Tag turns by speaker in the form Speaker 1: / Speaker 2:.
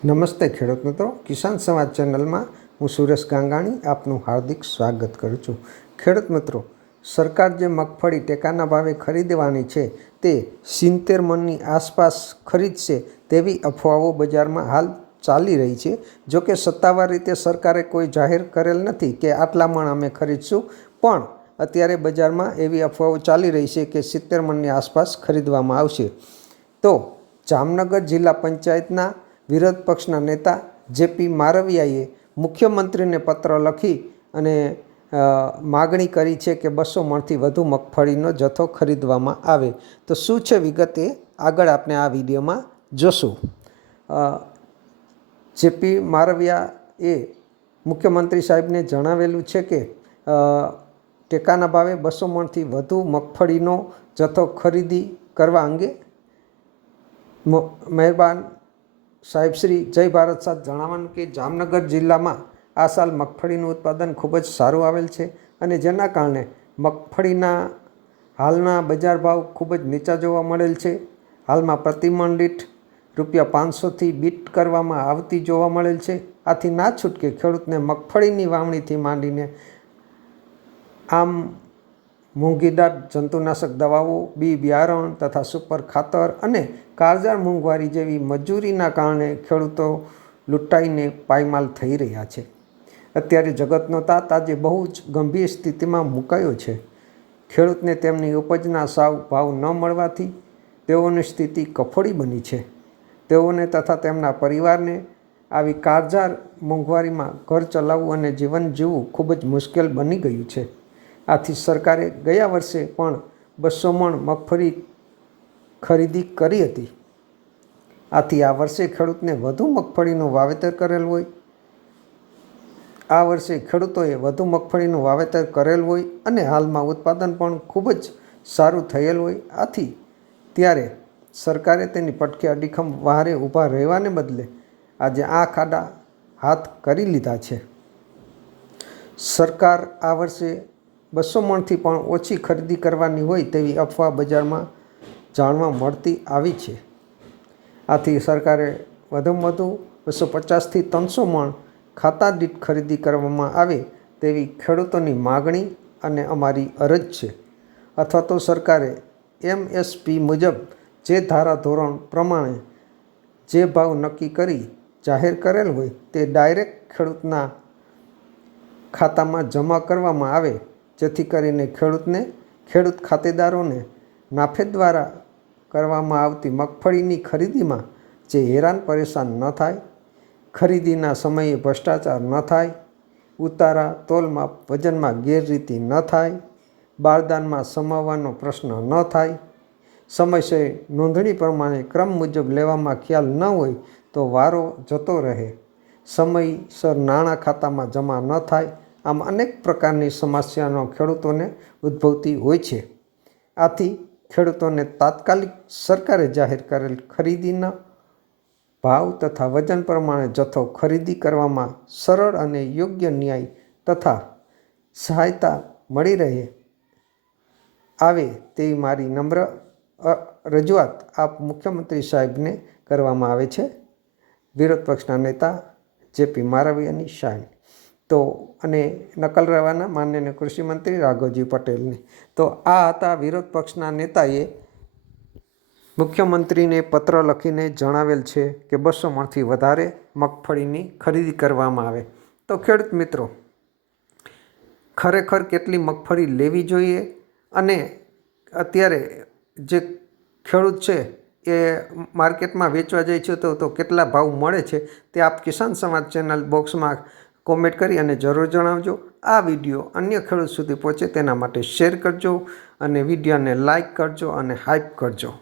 Speaker 1: નમસ્તે ખેડૂત મિત્રો. કિસાન સમાજ ચેનલમાં હું સુરેશ ગાંગાણી આપનું હાર્દિક સ્વાગત કરું છું. ખેડૂત મિત્રો, સરકાર જે મગફળી ટેકાના ભાવે ખરીદવાની છે તે સિત્તેર મણની આસપાસ ખરીદશે તેવી અફવાઓ બજારમાં હાલ ચાલી રહી છે. જો કે સત્તાવાર રીતે સરકારે કોઈ જાહેર કરેલ નથી કે આટલા મણ અમે ખરીદશું, પણ અત્યારે બજારમાં એવી અફવાઓ ચાલી રહી છે કે સિત્તેર મણની આસપાસ ખરીદવામાં આવશે. તો જામનગર જિલ્લા પંચાયતના વિરોધ પક્ષના નેતા જેપી મારવિયાએ મુખ્યમંત્રીને પત્ર લખી અને માગણી કરી છે કે બસો મણથી વધુ મગફળીનો જથ્થો ખરીદવામાં આવે. તો શું છે વિગતે આગળ આપણે આ વિડીયોમાં જોશું. જેપી મારવિયાએ મુખ્યમંત્રી સાહેબને જણાવેલું છે કે ટેકાના ભાવે બસો મણથી વધુ મગફળીનો જથ્થો ખરીદી કરવા અંગે મહેરબાન સાહેબ શ્રી જય ભારત સાથ જણાવવાનું કે જામનગર જિલ્લામાં આ સાલ મગફળીનું ઉત્પાદન ખૂબ જ સારું આવેલ છે અને જેના કારણે મગફળીના હાલના બજાર ભાવ ખૂબ જ નીચા જોવા મળેલ છે. હાલમાં પ્રતિમણ દીઠ રૂપિયા પાંચસોથી બીટ કરવામાં આવતી જોવા મળેલ છે. આથી ના છૂટકે ખેડૂતને મગફળીની વાવણીથી માંડીને આમ મોંઘીદાર જંતુનાશક દવાઓ, બી બિયારણ તથા સુપર ખાતર અને કાળજાળ મોંઘવારી જેવી મજૂરીના કારણે ખેડૂતો લૂંટાઈને પાયમાલ થઈ રહ્યા છે. અત્યારે જગતનો તાત આજે બહુ જ ગંભીર સ્થિતિમાં મુકાયો છે. ખેડૂતને તેમની ઉપજના સાવ ભાવ ન મળવાથી તેઓની સ્થિતિ કફોડી બની છે. તેઓને તથા તેમના પરિવારને આવી કાળજાળ મોંઘવારીમાં ઘર ચલાવવું અને જીવન જીવવું ખૂબ જ મુશ્કેલ બની ગયું છે. આથી સરકારે ગયા વર્ષે પણ બસો મણ મગફળી ખરીદી કરી હતી. આથી આ વર્ષે ખેડૂતને વધુ મગફળીનું વાવેતર કરેલ હોય. આ વર્ષે ખેડૂતોએ વધુ મગફળીનું વાવેતર કરેલ હોય અને હાલમાં ઉત્પાદન પણ ખૂબ જ સારું થયેલ હોય. આથી ત્યારે સરકારે તેની પટકે અડીખમ વહારે ઊભા રહેવાને બદલે આજે આ ખાડા હાથ કરી લીધા છે. સરકાર આ વર્ષે બસો મણથી પણ ઓછી ખરીદી કરવાની હોય તેવી અફવા બજારમાં જાણવા મળતી આવી છે. આથી સરકારે વધુમાં વધુ બસો પચાસથી ત્રણસો મણ ખાતા દીઠ ખરીદી કરવામાં આવે તેવી ખેડૂતોની માગણી અને અમારી અરજ છે. અથવા તો સરકારે એમએસપી મુજબ જે ધારાધોરણ પ્રમાણે જે ભાવ નક્કી કરી જાહેર કરેલ હોય તે ડાયરેક્ટ ખેડૂતના ખાતામાં જમા કરવામાં આવે જેથી કરીને ખેડૂતને, ખેડૂત ખાતેદારોને નાફેદ દ્વારા કરવામાં આવતી મગફળીની ખરીદીમાં જે હેરાન પરેશાન ન થાય, ખરીદીના સમયે ભ્રષ્ટાચાર ન થાય, ઉતારા તોલમાં વજનમાં ગેરરીતિ ન થાય બારદાનમાં સમાવવાનો પ્રશ્ન ન થાય, સમયસર નોંધણી પ્રમાણે ક્રમ મુજબ લેવામાં ખ્યાલ ન હોય તો વારો જતો રહે, સમયસર નાણાં ખાતામાં જમા ન થાય આમ અનેક પ્રકારની સમસ્યાનો ખેડૂતોને ઉદ્ભવતી હોય છે. આથી ખેડૂતોને તાત્કાલિક સરકારે જાહેર કરેલ ખરીદીના ભાવ તથા વજન પ્રમાણે જથ્થો ખરીદી કરવામાં સરળ અને યોગ્ય ન્યાય તથા સહાયતા મળી રહે આવે તેવી મારી નમ્ર રજૂઆત આપ મુખ્યમંત્રી સાહેબને કરવામાં આવે છે. વિરોધ પક્ષના નેતા જેપી મારવિયાની શાન. તો અને નકલ રવાના માનનીય કૃષિમંત્રી રાઘવજી પટેલની. તો આ હતા વિરોધ પક્ષના નેતાએ મુખ્યમંત્રીને પત્ર લખીને જણાવેલ છે કે બસો મણથી વધારે મગફળીની ખરીદી કરવામાં આવે. તો ખેડૂત મિત્રો, ખરેખર કેટલી મગફળી લેવી જોઈએ અને અત્યારે જે ખેડૂત છે એ માર્કેટમાં વેચવા જાય છે તો કેટલા ભાવ મળે છે તે આપ કિસાન સમાજ ચેનલ બોક્સમાં કોમેન્ટ કરી અને જરૂર જણાવજો. આ વીડિયો અન્ય ખેડૂત સુધી પહોંચે તેના માટે શેર કરજો અને વિડીયોને લાઈક કરજો અને હાઇપ કરજો.